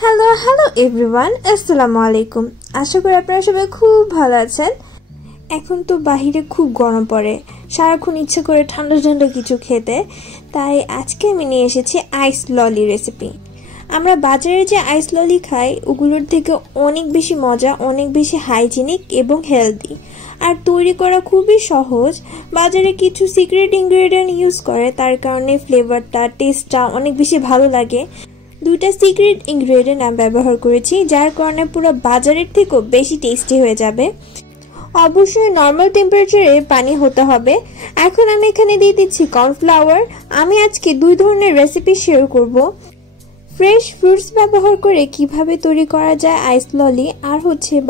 Hello everyone, আসসালামু আলাইকুম। আশা করি আপনারা সবাই খুব ভালো আছেন। এখন তো বাহিরে খুব গরম পড়ে, সারাক্ষণ ইচ্ছে করে ঠান্ডা ঠান্ডা কিছু খেতে, তাই আজকে আমি নিয়ে এসেছি আইস ললি রেসিপি। আমরা বাজারে যে আইস ললি খাই ওগুলোর থেকে অনেক বেশি মজা, অনেক বেশি হাইজিনিক এবং হেলদি, আর তৈরি করা খুবই সহজ। বাজারে কিছু সিক্রেট ইনগ্রেডিয়েন্ট ইউজ করে, তার কারণে ফ্লেভারটা, টেস্টটা অনেক বেশি ভালো লাগে। দুইটা সিক্রেট ইনগ্রেডিয়েন্ট আমি ব্যবহার করেছি, যার কারণে পুরো বাজারের থেকেও বেশি টেস্টি হয়ে যাবে। অবশ্যই নর্মাল টেম্পারেচারে পানি হতে হবে। এখন আমি এখানে দিয়ে দিচ্ছি কর্নফ্লাওয়ার। আমি আজকে দুই ধরনের রেসিপি শেয়ার করব। ফ্রেশ ফ্রুটস ব্যবহার করে কিভাবে তৈরি করা যায় আইস ললি, আর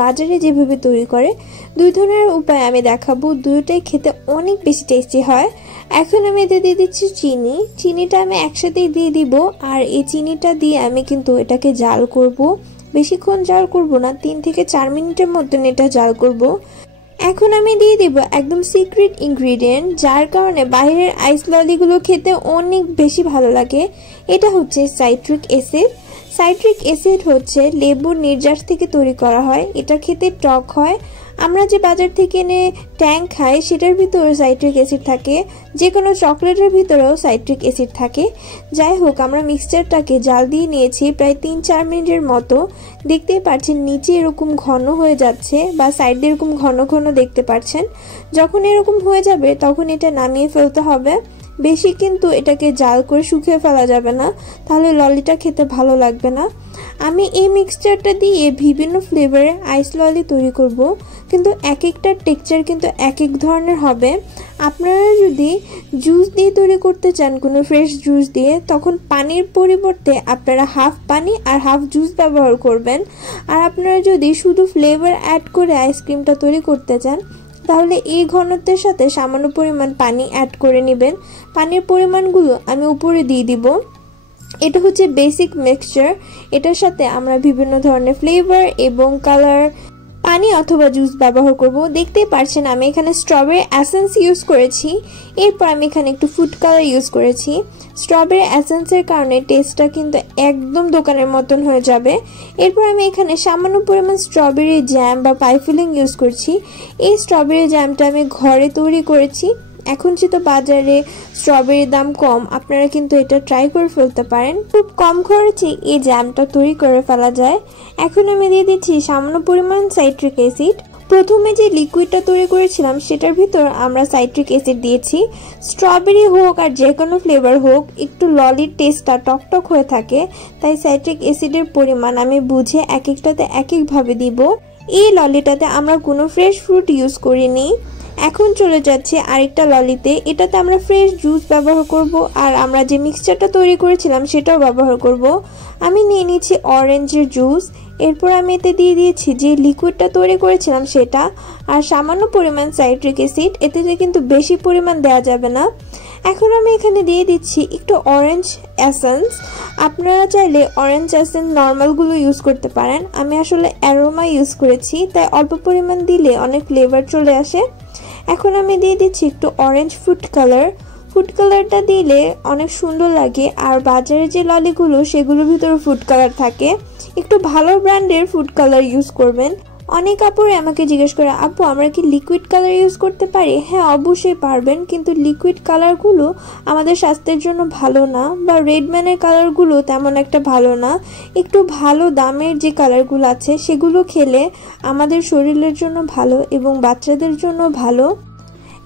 বাজারে যেভাবে তৈরি করে, দুই ধরনের উপায় আমি দেখাবো। দুটোই খেতে অনেক বেশি টেস্টি হয়। এখন আমি এতে দিয়ে দিচ্ছি চিনিটা আমি একসাথেই দিয়ে দিব, আর এই চিনিটা দিয়ে আমি কিন্তু এটাকে জাল করব। বেশিক্ষণ জাল করব না, 3 থেকে 4 মিনিটের মধ্যে এটা জাল করব। এখন আমি দিয়ে দিব একদম সিক্রেট ইনগ্রেডিয়েন্ট, যার কারণে বাইরের আইস ললিগুলো খেতে অনেক বেশি ভালো লাগে। এটা হচ্ছে সাইট্রিক অ্যাসিড। সাইট্রিক অ্যাসিড হচ্ছে লেবুর নির্যাস থেকে তৈরি করা হয়। এটা খেতে টক হয়। আমরা যে বাজার থেকে এনে ট্যাং খাই সেটার ভিতরে সাইট্রিক অ্যাসিড থাকে, যে কোনো চকলেটের ভিতরেও সাইট্রিক অ্যাসিড থাকে। যাই হোক, আমরা মিক্সচারটাকে জাল দিয়ে নিয়েছি প্রায় 3-4 মিনিটের মতো। দেখতেই পাচ্ছেন নিচে এরকম ঘন হয়ে যাচ্ছে, বা সাইড দিয়ে এরকম ঘন ঘন দেখতে পাচ্ছেন। যখন এরকম হয়ে যাবে তখন এটা নামিয়ে ফেলতে হবে। বেশি কিন্তু এটাকে জাল করে শুকিয়ে ফেলা যাবে না, তাহলে ললিটা খেতে ভালো লাগবে না। আমি এই মিক্সচারটা দিয়ে বিভিন্ন ফ্লেভারের আইস ললি তৈরি করব, কিন্তু এক একটার টেক্সচার কিন্তু এক এক ধরনের হবে। আপনারা যদি জুস দিয়ে তৈরি করতে চান, কোনো ফ্রেশ জুস দিয়ে, তখন পানির পরিবর্তে আপনারা হাফ পানি আর হাফ জুস ব্যবহার করবেন। আর আপনারা যদি শুধু ফ্লেভার অ্যাড করে আইসক্রিমটা তৈরি করতে চান, তাহলে এই ঘনত্বের সাথে সামান্য পরিমাণ পানি অ্যাড করে নেবেন। পানির পরিমাণগুলো আমি উপরে দিয়ে দিব। এটা হচ্ছে বেসিক মিক্সচার। এটার সাথে আমরা বিভিন্ন ধরনের ফ্লেভার এবং কালার, পানি অথবা জুস ব্যবহার করব। দেখতেই পাচ্ছেন আমি এখানে স্ট্রবেরি এসেন্স ইউজ করেছি। এরপর আমি এখানে একটু ফুড কালার ইউজ করেছি। স্ট্রবেরি এসেন্সের কারণে টেস্টটা কিন্তু একদম দোকানের মতন হয়ে যাবে। এরপর আমি এখানে সামান্য পরিমাণ স্ট্রবেরি জ্যাম বা পাই ফিলিং ইউজ করছি। এই স্ট্রবেরি জ্যামটা আমি ঘরে তৈরি করেছি। এখন যেহেতু বাজারে স্ট্রবেরির দাম কম, আপনারা কিন্তু এটা ট্রাই করে ফেলতে পারেন। খুব কম খরচে এই জ্যামটা তৈরি করে ফেলা যায়। এখন আমি দিয়ে দিচ্ছি সামান্য পরিমাণ সাইট্রিক অ্যাসিড। প্রথমে যে লিকুইডটা তৈরি করেছিলাম সেটার ভিতর আমরা সাইট্রিক অ্যাসিড দিয়েছি। স্ট্রবেরি হোক আর যে কোনো ফ্লেভার হোক, একটু ললির টেস্টটা টকটক হয়ে থাকে, তাই সাইট্রিক অ্যাসিডের পরিমাণ আমি বুঝে এক একটাতে এক একভাবে দিব। এই ললিটাতে আমরা কোনো ফ্রেশ ফ্রুট ইউজ করিনি। এখন চলে যাচ্ছে আরেকটা ললিতে। এটাতে আমরা ফ্রেশ জুস ব্যবহার করব, আর আমরা যে মিক্সচারটা তৈরি করেছিলাম সেটাও ব্যবহার করব। আমি নিয়ে নিচ্ছি অরেঞ্জের জুস। এরপর আমি এতে দিয়ে দিয়েছি যে লিকুইডটা তৈরি করেছিলাম সেটা, আর সামান্য পরিমাণ সাইট্রিক অ্যাসিড। এতে কিন্তু বেশি পরিমাণ দেওয়া যাবে না। এখন আমি এখানে দিয়ে দিচ্ছি একটু অরেঞ্জ এসেন্স। আপনারা চাইলে অরেঞ্জ এসেন্স নর্মালগুলো ইউজ করতে পারেন। আমি আসলে অ্যারোমা ইউজ করেছি, তাই অল্প পরিমাণ দিলে অনেক ফ্লেভার চলে আসে। এখন আমি দিয়ে দিচ্ছি একটু অরেঞ্জ ফুড কালার। ফুড কালারটা দিলে অনেক সুন্দর লাগে, আর বাজারে যে ললিগুলো সেগুলোর ভিতরে ফুড কালার থাকে। একটু ভালো ব্র্যান্ডের ফুড কালার ইউজ করবেন। অনেক আপুরে আমাকে জিজ্ঞেস করে, আপু আমরা কি লিকুইড কালার ইউজ করতে পারি? হ্যাঁ, অবশ্যই পারবেন, কিন্তু লিকুইড কালারগুলো আমাদের স্বাস্থ্যের জন্য ভালো না, বা রেডম্যানের কালারগুলো তেমন একটা ভালো না। একটু ভালো দামের যে কালারগুলো আছে সেগুলো খেলে আমাদের শরীরের জন্য ভালো এবং বাচ্চাদের জন্য ভালো।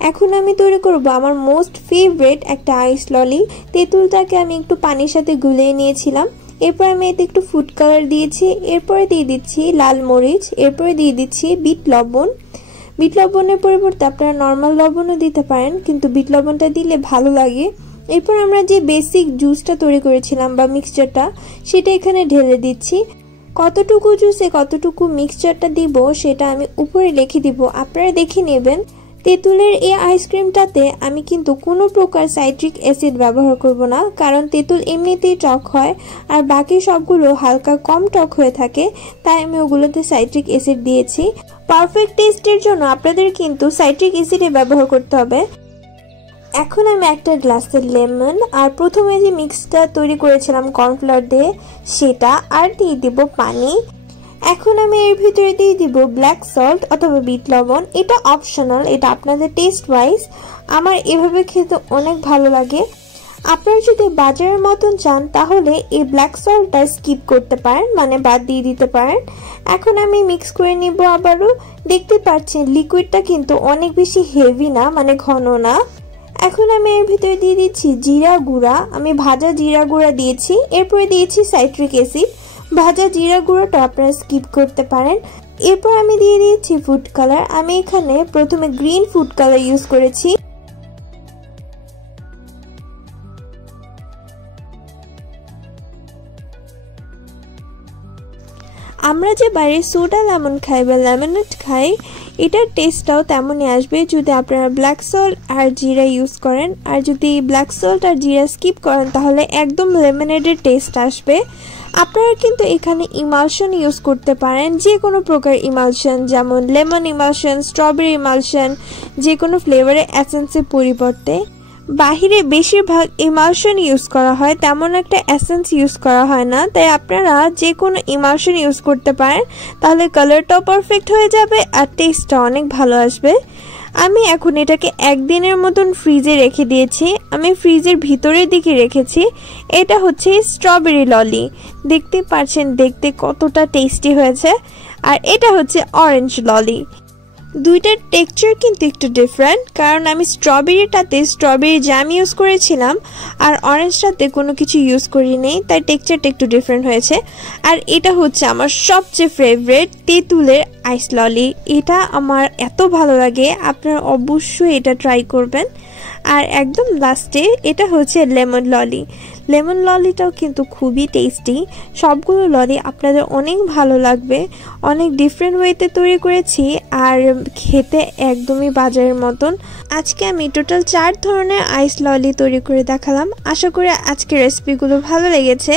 এখন আমি তৈরি করব আমার মোস্ট ফেভারিট একটা আইস ললি। তেঁতুলটাকে আমি একটু পানির সাথে গুলিয়ে নিয়েছিলাম। এরপর আমি এতে একটু ফুড কালার দিয়েছি। এরপরে দিয়ে দিচ্ছি লাল মরিচ। এরপরে দিয়ে দিচ্ছি বিট লবণ। বিট লবণের পরিবর্তে আপনারা নর্মাল লবণও দিতে পারেন, কিন্তু বিট লবণটা দিলে ভালো লাগে। এরপর আমরা যে বেসিক জুসটা তৈরি করেছিলাম বা মিক্সচারটা, সেটা এখানে ঢেলে দিচ্ছি। কতটুকু জুসে কতটুকু মিক্সচারটা দিব সেটা আমি উপরে লিখে দিব, আপনারা দেখে নেবেন। তেঁতুলের এই আইসক্রিমটাতে আমি কিন্তু কোনো প্রকার সাইট্রিক অ্যাসিড ব্যবহার করব না, কারণ তেঁতুল এমনিতেই টক হয়, আর বাকি সবগুলো হালকা কম টক হয়ে থাকে, তাই আমি ওগুলোতে সাইট্রিক অ্যাসিড দিয়েছি। পারফেক্ট টেস্টের জন্য আপনাদের কিন্তু সাইট্রিক অ্যাসিডে ব্যবহার করতে হবে। এখন আমি একটা গ্লাসে লেমন আর প্রথমে যে মিক্সটা তৈরি করেছিলাম কর্নফ্লাওয়ার দিয়ে সেটা, আর দিয়ে দিব পানি। এখন আমি এর ভিতরে দিয়ে দিব ব্ল্যাক সল্ট অথবা বিট লবণ। এটা অপশনাল, এটা আপনাদের টেস্ট ওয়াইজ। আমার এভাবে খেতে অনেক ভালো লাগে। আপনারা যদি বাজারের মতন চান তাহলে এই ব্ল্যাক সল্টটা স্কিপ করতে পারেন, মানে বাদ দিয়ে দিতে পারেন। এখন আমি মিক্স করে নিব আবারও। দেখতে পাচ্ছেন লিকুইডটা কিন্তু অনেক বেশি হেভি না, মানে ঘন না। এখন আমি এর ভিতরে দিয়ে দিচ্ছি জিরা গুঁড়া। আমি ভাজা জিরা গুঁড়া দিয়েছি। এরপরে দিয়েছি সাইট্রিক অ্যাসিড। ভাজা জিরা গুঁড়োটা আপনারা স্কিপ করতে পারেন। এরপর আমি দিয়ে দিয়েছি ফুড কালার। আমি এখানে প্রথমে গ্রিন ফুড কালার ইউজ করেছি। আমরা যে বাইরে সোডা লেমন খাই বা লেমনেড খাই, এটার টেস্টটাও তেমনই আসবে যদি আপনারা ব্ল্যাক সল্ট আর জিরা ইউজ করেন। আর যদি ব্ল্যাক সল্ট আর জিরা স্কিপ করেন তাহলে একদম লেমনেডের টেস্ট আসবে। আপনারা কিন্তু এখানে ইমালশন ইউজ করতে পারেন, যে কোনো প্রকার ইমালশন, যেমন লেমন ইমালশন, স্ট্রবেরি ইমালশন, যে কোনো ফ্লেভারের এসেন্সের পরিবর্তে। বাহিরে বেশিরভাগ ইমালশন ইউজ করা হয়, তেমন একটা এসেন্স ইউজ করা হয় না। তাই আপনারা যে কোনো ইমালশন ইউজ করতে পারেন, তাহলে কালারটাও পারফেক্ট হয়ে যাবে আর টেস্টটা অনেক ভালো আসবে। আমি এখন এটাকে একদিনের মতন ফ্রিজে রেখে দিয়েছি। আমি ফ্রিজের ভিতরের দিকে রেখেছি। এটা হচ্ছে স্ট্রবেরি ললি। দেখতে পাচ্ছেন দেখতে কতটা টেস্টি হয়েছে। আর এটা হচ্ছে অরেঞ্জ ললি। দুইটার টেক্সচার কিন্তু একটু ডিফারেন্ট, কারণ আমি স্ট্রবেরিটাতে স্ট্রবেরি জ্যাম ইউজ করেছিলাম আর অরেঞ্জটাতে কোনো কিছু ইউজ করিনি, তাই টেক্সচারটা একটু ডিফারেন্ট হয়েছে। আর এটা হচ্ছে আমার সবচেয়ে ফেভারিট তেঁতুলের আইস ললি। এটা আমার এত ভালো লাগে, আপনারা অবশ্যই এটা ট্রাই করবেন। আর একদম লাস্টে এটা হচ্ছে লেমন ললি। লেমন ললিটাও কিন্তু খুবই টেস্টি। সবগুলো ললি আপনাদের অনেক ভালো লাগবে। অনেক ডিফারেন্ট ওয়েতে তৈরি করেছি আর খেতে একদমই বাজারের মতন। আজকে আমি টোটাল 4 ধরনের আইস ললি তৈরি করে দেখালাম। আশা করি আজকের রেসিপিগুলো ভালো লেগেছে।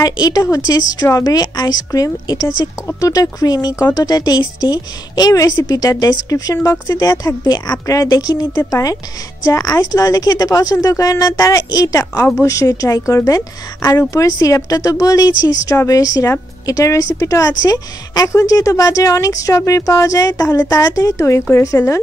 আর এটা হচ্ছে স্ট্রবেরি আইসক্রিম। এটা যে কতটা ক্রিমি, কতটা টেস্টি, এই রেসিপিটা ডেসক্রিপশন বক্সে দেওয়া থাকবে, আপনারা দেখে নিতে পারেন। যারা আইস ললি খেতে পছন্দ করেন না তারা এটা অবশ্যই ট্রাই করবেন। আর উপরে সিরাপটা তো বলেইছি, স্ট্রবেরি সিরাপ, এটার রেসিপিটাও আছে। এখন যেহেতু বাজারে অনেক স্ট্রবেরি পাওয়া যায়, তাহলে তাড়াতাড়ি তৈরি করে ফেলুন।